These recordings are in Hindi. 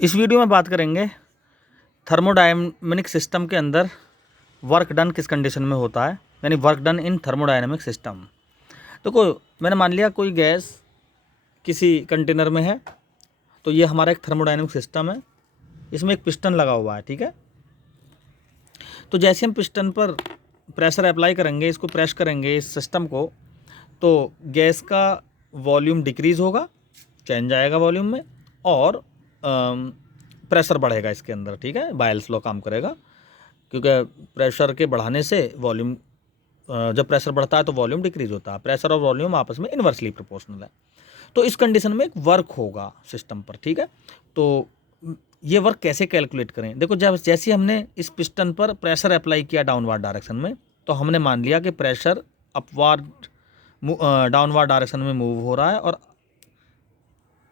इस वीडियो में बात करेंगे थर्मोडायनेमिक सिस्टम के अंदर वर्क डन किस कंडीशन में होता है, यानी work done in thermodynamic system. तो मैंने मान लिया कोई गैस किसी कंटेनर में है, तो ये हमारा एक थर्मोडायनेमिक सिस्टम है, इसमें एक पिस्टन लगा हुआ है, ठीक है। तो जैसे हम पिस्टन पर प्रेशर अप्लाई करेंगे, इसको प्रेस करेंगे इस सिस्टम को, तो गैस का वॉल्यूम डिक्रीज़ होगा, चेंज आएगा वॉल्यूम में, और प्रेशर बढ़ेगा इसके अंदर, ठीक है। बायल्स लॉ काम करेगा, क्योंकि प्रेशर के बढ़ाने से वॉल्यूम, जब प्रेशर बढ़ता है तो वॉल्यूम डिक्रीज होता है। प्रेशर और वॉल्यूम आपस में इन्वर्सली प्रोपोर्शनल है। तो इस कंडीशन में एक वर्क होगा सिस्टम पर, ठीक है। तो ये वर्क कैसे कैलकुलेट करें, देखो जब जैसे हमने इस पिस्टन पर प्रेशर अप्लाई किया डाउनवर्ड डायरेक्शन में, तो हमने मान लिया कि प्रेशर अपवर्ड डाउनवर्ड डायरेक्शन में मूव हो रहा है, और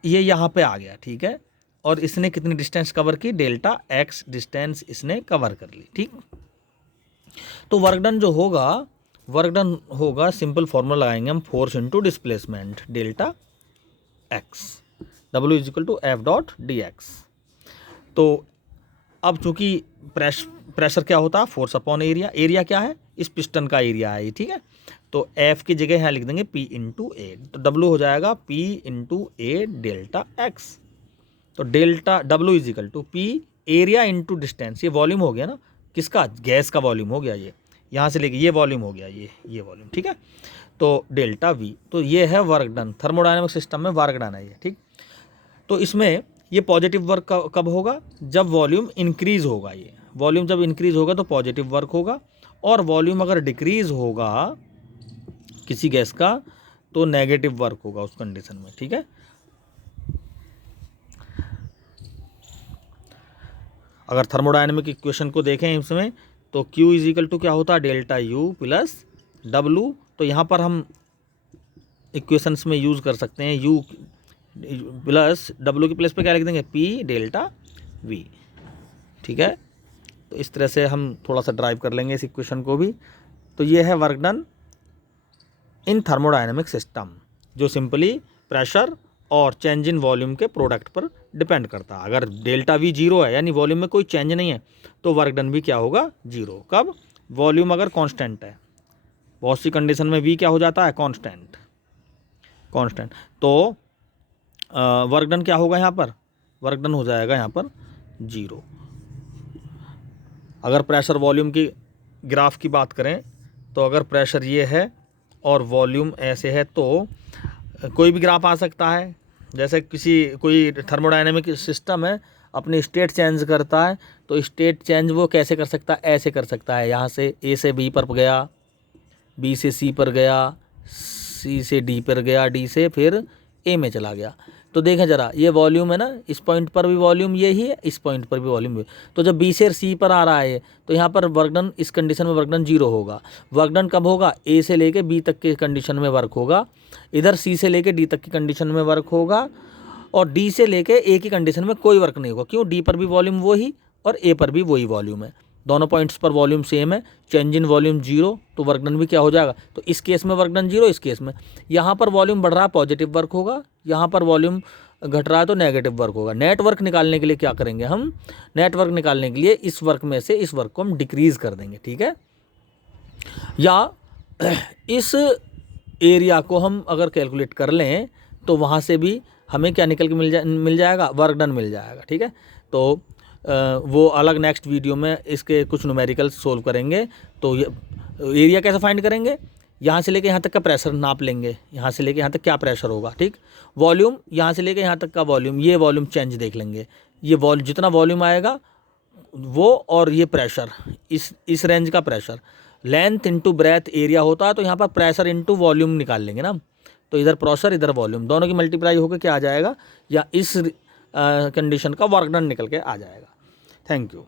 ये यहाँ पे आ गया, ठीक है। और इसने कितनी डिस्टेंस कवर की, डेल्टा एक्स डिस्टेंस इसने कवर कर ली, ठीक। तो वर्क डन जो होगा, वर्क डन होगा, सिंपल फॉर्मूला लगाएंगे हम, force into displacement delta x, W is equal to F dot d x. तो अब चूंकि प्रेशर क्या होता है, फोर्स अपॉन एरिया, एरिया क्या है, इस पिस्टन का एरिया है ये, ठीक है। तो एफ की जगह यहाँ लिख देंगे P इंटू ए, तो W हो जाएगा P into A delta x. तो delta W is equal to P area into distance, ये वॉल्यूम हो गया ना, किसका, गैस का वॉल्यूम हो गया, ये यहाँ से लेके ये वॉल्यूम हो गया, ये वॉल्यूम, ठीक है। तो डेल्टा V, तो ये है वर्क डन, थर्मोडायनेमिक सिस्टम में वर्क डन है ये, ठीक। तो इसमें ये पॉजिटिव वर्क कब होगा, जब वॉल्यूम इंक्रीज होगा, ये वॉल्यूम जब इंक्रीज होगा तो पॉजिटिव वर्क होगा, और वॉल्यूम अगर डिक्रीज होगा किसी गैस का तो नेगेटिव वर्क होगा उस कंडीशन में, ठीक है। अगर थर्मोडायनेमिक इक्वेशन को देखें इसमें, तो Q इज इक्वल टू क्या होता है, डेल्टा U प्लस W। तो यहाँ पर हम इक्वेशंस में यूज़ कर सकते हैं U प्लस W की प्लेस पे क्या लिख देंगे, P डेल्टा V, ठीक है। तो इस तरह से हम थोड़ा सा ड्राइव कर लेंगे इस इक्वेशन को भी। तो ये है work done in thermodynamic system, जो सिंपली प्रेशर और चेंज इन वॉल्यूम के प्रोडक्ट पर डिपेंड करता है। अगर डेल्टा V जीरो है, यानी वॉल्यूम में कोई चेंज नहीं है, तो वर्क डन भी क्या होगा, जीरो। कब, वॉल्यूम अगर कांस्टेंट है, बहुत सी कंडीशन में V क्या हो जाता है, कांस्टेंट, तो वर्क डन क्या होगा यहाँ पर, वर्क डन हो जाएगा यहाँ पर जीरो। अगर प्रेशर वॉल्यूम की ग्राफ की बात करें, तो अगर प्रेशर ये है और वॉल्यूम ऐसे है, तो कोई भी ग्राफ आ सकता है। जैसे कोई थर्मोडायनेमिक सिस्टम है, अपनी स्टेट चेंज करता है, तो स्टेट चेंज वो कैसे कर सकता है, ऐसे कर सकता है, यहाँ से A से B पर गया, B से C पर गया, C से D पर गया, D से फिर A में चला गया। तो देखें ज़रा, ये वॉल्यूम है ना, इस पॉइंट पर भी वॉल्यूम यही है, इस पॉइंट पर भी वॉल्यूम है। तो जब B से C पर आ रहा है, तो यहाँ पर वर्क डन, इस कंडीशन में वर्क डन जीरो होगा। वर्क डन कब होगा, A से लेके B तक के कंडीशन में वर्क होगा, इधर C से लेके D तक की कंडीशन में वर्क होगा, और D से लेके A की कंडीशन में कोई वर्क नहीं होगा। क्यों, D पर भी वॉल्यूम वही और A पर भी वही वॉल्यूम है, दोनों पॉइंट्स पर वॉल्यूम सेम है, चेंज इन वॉल्यूम जीरो, तो वर्क डन भी क्या हो जाएगा। तो इस केस में वर्क डन जीरो, इस केस में यहाँ पर वॉल्यूम बढ़ रहा है, पॉजिटिव वर्क होगा, यहाँ पर वॉल्यूम घट रहा है तो नेगेटिव वर्क होगा। नेटवर्क निकालने के लिए क्या करेंगे हम, नेटवर्क निकालने के लिए इस वर्क में से इस वर्क को हम डिक्रीज कर देंगे, ठीक है। या इस एरिया को हम अगर कैलकुलेट कर लें, तो वहाँ से भी हमें क्या निकल के मिल जाएगा, वर्क डन मिल जाएगा, ठीक है। तो वो अलग नेक्स्ट वीडियो में इसके कुछ न्यूमेरिकल सोल्व करेंगे। तो ये एरिया कैसे फाइंड करेंगे, यहाँ से लेके यहाँ तक का प्रेशर नाप लेंगे, यहाँ से लेके यहाँ तक क्या प्रेशर होगा, ठीक। वॉल्यूम, यहाँ से लेके यहाँ तक का वॉल्यूम, ये वॉल्यूम चेंज देख लेंगे, ये जितना वॉल्यूम आएगा वो, और ये प्रेशर, इस रेंज का pressure, length into breadth area होता है, तो यहाँ पर प्रेशर इंटू वॉल्यूम निकाल लेंगे ना। तो इधर प्रेशर इधर वॉल्यूम, दोनों की मल्टीप्लाई होकर क्या आ जाएगा, या इस कंडीशन का वर्क डन निकल के आ जाएगा। Thank you.